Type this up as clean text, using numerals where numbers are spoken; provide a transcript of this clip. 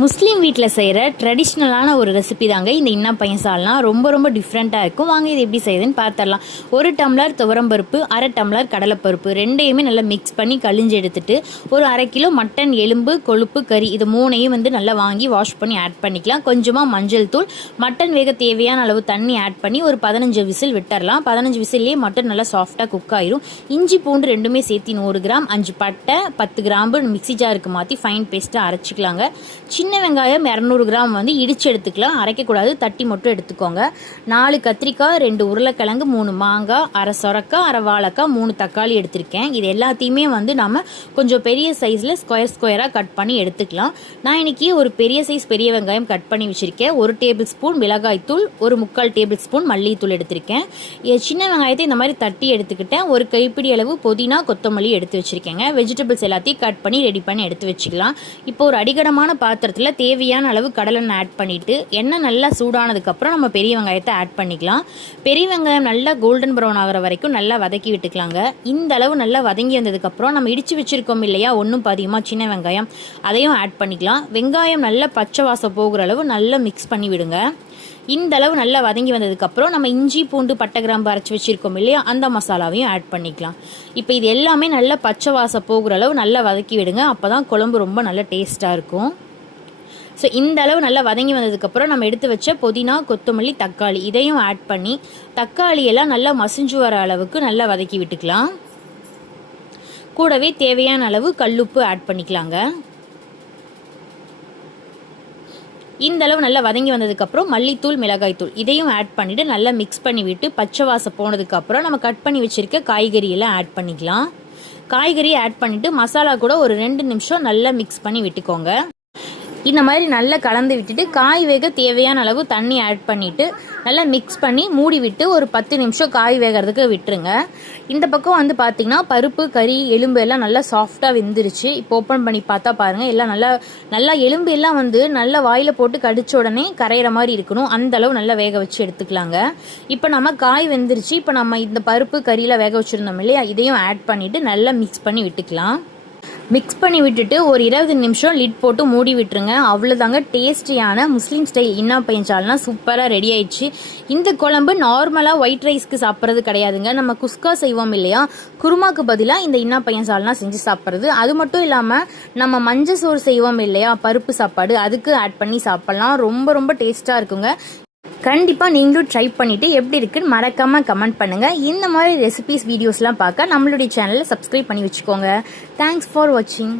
முஸ்லீம் வீட்டில் செய்கிற ட்ரெடிஷ்னலான ஒரு ரெசிபி தாங்க இந்த இன்னா பையன் சால்னா. ரொம்ப டிஃப்ரெண்ட்டாக இருக்கும். வாங்க இது எப்படி செய்யுதுன்னு பார்த்துடலாம். 1 டம்ளர் துவரம்பருப்பு, 1/2 டம்ளர் கடலைப்பருப்பு ரெண்டையுமே நல்லா மிக்ஸ் பண்ணி கழிஞ்சு எடுத்துட்டு, ஒரு 1/2 கிலோ மட்டன் எலும்பு, கொழுப்பு, கறி இது 3ஐயும் நல்லா வாங்கி வாஷ் பண்ணி ஆட் பண்ணிக்கலாம். கொஞ்சமாக மஞ்சள் தூள், மட்டன் வேக தேவையான அளவு தண்ணி ஆட் பண்ணி ஒரு 15 விசில் விட்டுறலாம். 15 விசில்லேயே மட்டன் நல்லா சாஃப்டாக குக் ஆயிரும். இஞ்சி பூண்டு ரெண்டுமே சேர்த்து 100 கிராம், 5 பட்டை, 10 கிராம்பு மிக்சி ஜாருக்கு மாற்றி ஃபைன் பேஸ்ட்டாக அரைச்சிக்கலாங்க. சின்ன வெங்காயம் 200 கிராம் இடிச்சு எடுத்துக்கலாம், அரைக்கக்கூடாது, தட்டி மட்டும் எடுத்துக்கோங்க. 4 கத்திரிக்காய், 2 உருளைக்கிழங்கு, 3 மாங்காய், 1/2 சொரக்காய், 1/2 வாழைக்காய், 3 தக்காளி எடுத்திருக்கேன். இது எல்லாத்தையுமே நம்ம கொஞ்சம் பெரிய சைஸில் ஸ்கொயராக கட் பண்ணி எடுத்துக்கலாம். நான் இன்னைக்கு ஒரு பெரிய சைஸ் பெரிய வெங்காயம் கட் பண்ணி வச்சுருக்கேன். 1 டேபிள் ஸ்பூன் மிளகாய்த்தூள், 1/4 டேபிள் ஸ்பூன் மல்லித்தூள் எடுத்திருக்கேன். சின்ன வெங்காயத்தை இந்த மாதிரி தட்டி எடுத்துக்கிட்டேன். ஒரு கைப்பிடி அளவு புதினா, கொத்தமல்லி எடுத்து வச்சுருக்கேங்க. வெஜிடபிள்ஸ் எல்லாத்தையும் கட் பண்ணி ரெடி பண்ணி எடுத்து வச்சுக்கலாம். இப்போ ஒரு அடிகடமான பாத்திரத்தில் தேவையான அளவு கடலெண்ணெய் ஆட் பண்ணிவிட்டு, எண்ணெய் நல்லா சூடானதுக்கப்புறம் நம்ம பெரிய வெங்காயத்தை ஆட் பண்ணிக்கலாம். பெரிய வெங்காயம் நல்லா கோல்டன் ப்ரௌன் ஆகிற வரைக்கும் நல்லா வதக்கி விட்டுக்கலாங்க. இந்த அளவு நல்லா வதங்கி வந்ததுக்கப்புறம் நம்ம இடித்து வச்சுருக்கோம் இல்லையா, ஒன்றும் பாதியமாக சின்ன வெங்காயம், அதையும் ஆட் பண்ணிக்கலாம். வெங்காயம் நல்லா பச்சை வாசம் போகிற அளவு நல்லா மிக்ஸ் பண்ணி விடுங்க. இந்த அளவு நல்லா வதங்கி வந்ததுக்கப்புறம் நம்ம இஞ்சி பூண்டு பட்டை கிராம்பு அரைச்சி வச்சுருக்கோம் இல்லையா, அந்த மசாலாவையும் ஆட் பண்ணிக்கலாம். இப்போ இது எல்லாமே நல்லா பச்சை வாசம் போகிற அளவு நல்லா வதக்கி விடுங்க. அப்போ தான் குழம்பு ரொம்ப நல்லா டேஸ்ட்டாக இருக்கும். ஸோ இந்த அளவு நல்லா வதங்கி வந்ததுக்கப்புறம் நம்ம எடுத்து வச்ச புதினா, கொத்தமல்லி, தக்காளி இதையும் ஆட் பண்ணி தக்காளியெல்லாம் நல்லா மசிஞ்சு வர அளவுக்கு நல்லா வதக்கி விட்டுக்கலாம். கூடவே தேவையான அளவு கல்லுப்பு ஆட் பண்ணிக்கலாங்க. இந்த அளவு நல்லா வதங்கி வந்ததுக்கப்புறம் மல்லித்தூள், மிளகாய்த்தூள் இதையும் ஆட் பண்ணிவிட்டு நல்லா மிக்ஸ் பண்ணி விட்டு பச்சை வாசம் போனதுக்கப்புறம் நம்ம கட் பண்ணி வச்சுருக்க காய்கறியெல்லாம் ஆட் பண்ணிக்கலாம். காய்கறியை ஆட் பண்ணிவிட்டு மசாலா கூட ஒரு 2 நிமிஷம் நல்லா மிக்ஸ் பண்ணி விட்டுக்கோங்க. இந்த மாதிரி நல்லா கலந்து விட்டுட்டு காய் வேக தேவையான அளவு தண்ணி ஆட் பண்ணிவிட்டு நல்லா மிக்ஸ் பண்ணி மூடி விட்டு ஒரு 10 நிமிஷம் காய் வேகிறதுக்கு விட்டுருங்க. இந்த பக்கம் பார்த்திங்கன்னா பருப்பு, கறி, எலும்பு எல்லாம் நல்லா சாஃப்டாக வெந்துருச்சு. இப்போ ஓப்பன் பண்ணி பார்த்தா பாருங்கள், எல்லாம் நல்லா எலும்பு எல்லாம் நல்லா வாயில் போட்டு கடிச்ச உடனே கரையிற மாதிரி இருக்கணும். அந்த அளவு நல்லா வேக வச்சு எடுத்துக்கலாங்க. இப்போ நம்ம காய் வெந்துருச்சு. இப்போ நம்ம இந்த பருப்பு, கறியில் வேக வச்சுருந்தோம் இல்லையா, இதையும் ஆட் பண்ணிவிட்டு நல்லா மிக்ஸ் பண்ணி விட்டுக்கலாம். மிக்ஸ் பண்ணி விட்டுட்டு ஒரு 20 நிமிஷம் லிட் போட்டு மூடி விட்டுருங்க. அவ்வளோதாங்க, டேஸ்டியான முஸ்லீம் ஸ்டைல் இன்னா பையன் சால்னா சூப்பராக ரெடி ஆயிடுச்சு. இந்த குழம்பு நார்மலாக ஒயிட் ரைஸ்க்கு சாப்பிட்றது கிடையாதுங்க. நம்ம குஸ்கா செய்வோம் இல்லையா, குருமாக்கு பதிலாக இந்த இன்னா பையன் சால்னா செஞ்சு சாப்பிட்றது. அது மட்டும் இல்லாமல் நம்ம மஞ்சள் சோறு செய்வோம் இல்லையா, பருப்பு சாப்பாடு, அதுக்கு ஆட் பண்ணி சாப்பிட்லாம். ரொம்ப டேஸ்ட்டாக இருக்குங்க. கண்டிப்பாக நீங்களும் ட்ரை பண்ணிவிட்டு எப்படி இருக்குன்னு மறக்காமல் கமெண்ட் பண்ணுங்கள். இந்த மாதிரி ரெசிபிஸ் வீடியோஸ்லாம் பார்க்க நம்மளுடைய சேனலை சப்ஸ்கிரைப் பண்ணி வச்சுக்கோங்க. தேங்க்ஸ் ஃபார் வாட்சிங்.